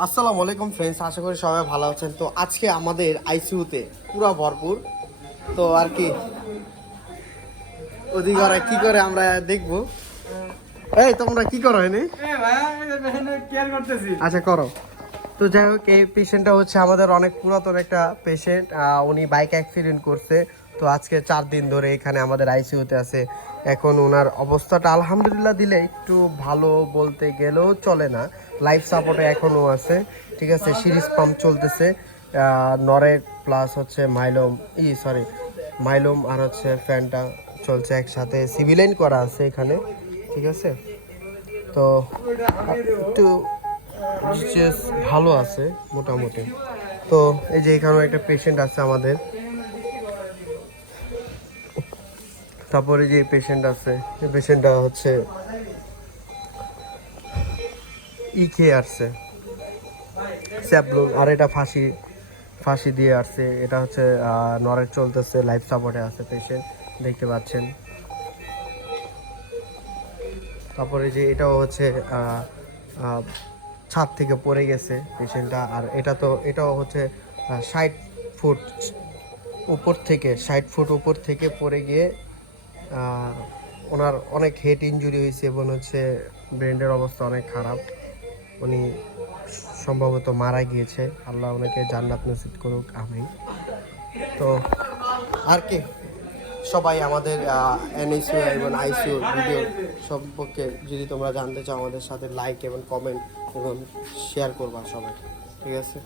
আসসালামু আলাইকুম ফ্রেন্ডস, আশা করি সবাই ভালো আছেন। তো আজকে আমাদের আইসিইউতে পুরো ভরপুর। তো আর কি ওদিকে ওরা কি করে আমরা দেখবো। এই তোমরা কি করো এনে? আচ্ছা করো। তো যাই হোক, এই পেশেন্টটা হচ্ছে আমাদের অনেক পুরাতন একটা পেশেন্ট। উনি বাইক অ্যাক্সিডেন্ট করছে। তো আজকে 4 দিন ধরে এখানে আমাদের আইসিইউতে আছে। এখন ওনার অবস্থাটা আলহামদুলিল্লাহ দিলে একটু ভালো বলতে গেলেও চলে না। লাইফ সাপোর্টে এখনও আছে, ঠিক আছে। সিরিজ পাম্প চলতেছে, নরেট প্লাস হচ্ছে মাইলোম আর হচ্ছে ফ্যানটা চলছে একসাথে। সিভিলাইন করা আছে এখানে, ঠিক আছে। তো একটু বিশেষ ভালো আছে মোটামুটি। তো এই যে এখানেও একটা পেশেন্ট আছে আমাদের। তারপরে যে পেশেন্ট আছে, এই পেশেন্টটা হচ্ছে খেয়ে আসছে স্যাবলুন, আর এটা ফাঁসি দিয়ে আসছে। এটা হচ্ছে নরেট চলতেছে, লাইফ সাপোর্টে আছে পেশেন্ট, দেখতে পাচ্ছেন। তারপরে যে এটাও হচ্ছে ছাদ থেকে পড়ে গেছে পেশেন্টটা। আর এটাও হচ্ছে 60 ফুট উপর থেকে, 60 ফুট উপর থেকে পড়ে গিয়ে ওনার অনেক হেড ইনজুরি হয়েছে এবং হচ্ছে ব্রেনের অবস্থা অনেক খারাপ। উনি সম্ভবত মারা গিয়েছে। আল্লাহ ওনাকে জান্নাত নসিব করুক, আমিন। তো আর কি, সবাই আমাদের এনএসইউ এবং আইসিইউ ভিডিও সম্পর্কে যদি তোমরা জানতে চাও, আমাদের সাথে লাইক এবং কমেন্ট এবং শেয়ার করবা সবাই, ঠিক আছে।